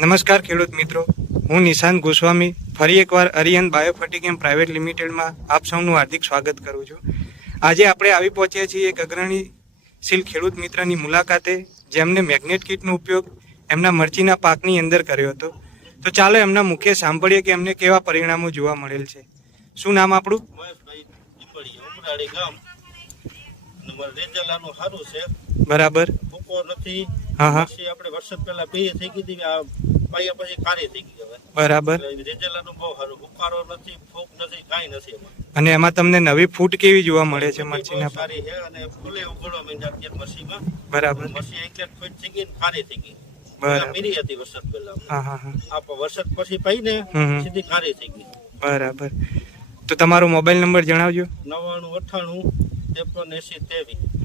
નમસ્કાર ખેડૂત મિત્રો, હું નિશાંત ગોસ્વામી ફરી એકવાર અરિયન બાયોફર્ટિકેમ પ્રાઇવેટ લિમિટેડમાં આપ સૌનું હાર્દિક સ્વાગત કરું છું. આજે આપણે આવી પહોંચ્યા છીએ એક અગ્રણીશીલ ખેડૂત મિત્રની મુલાકાતે, જેમને મેગ્નેટ કીટનો ઉપયોગ એમના મરચીના પાકની અંદર કર્યો હતો. તો ચાલો એમના મુખ્ય સાંભળીએ કે એમને કેવા પરિણામો જોવા મળેલ છે. શું નામ આપણું? બરાબર. હા હા. આપણે વર્ષ પહેલા બે થઈ ગઈ આ પાયા પછી કાર્ય થઈ ગઈ હવે. બરાબર. રેજેલાનું બહુ સારું, હુકારો નથી, ફૂગ નથી, કાંઈ નથી એમાં. અને એમાં તમને નવી ફૂટ કેવી જોવા મળે છે મરચીના? સારી છે અને ફૂલે ઉગડવા માંડ્યા અત્યારે મસીમાં. બરાબર. મસી એક ફૂટ થઈ ગઈ ને ખારી થઈ ગઈ. બરાબર. પીરી હતી વર્ષ પહેલા. હા હા હા. આ વર્ષ પછી પાઈ ને સીધી ખારી થઈ ગઈ. બરાબર. તો તમારો મોબાઈલ નંબર જણાવજો. 99 98 53 80 23.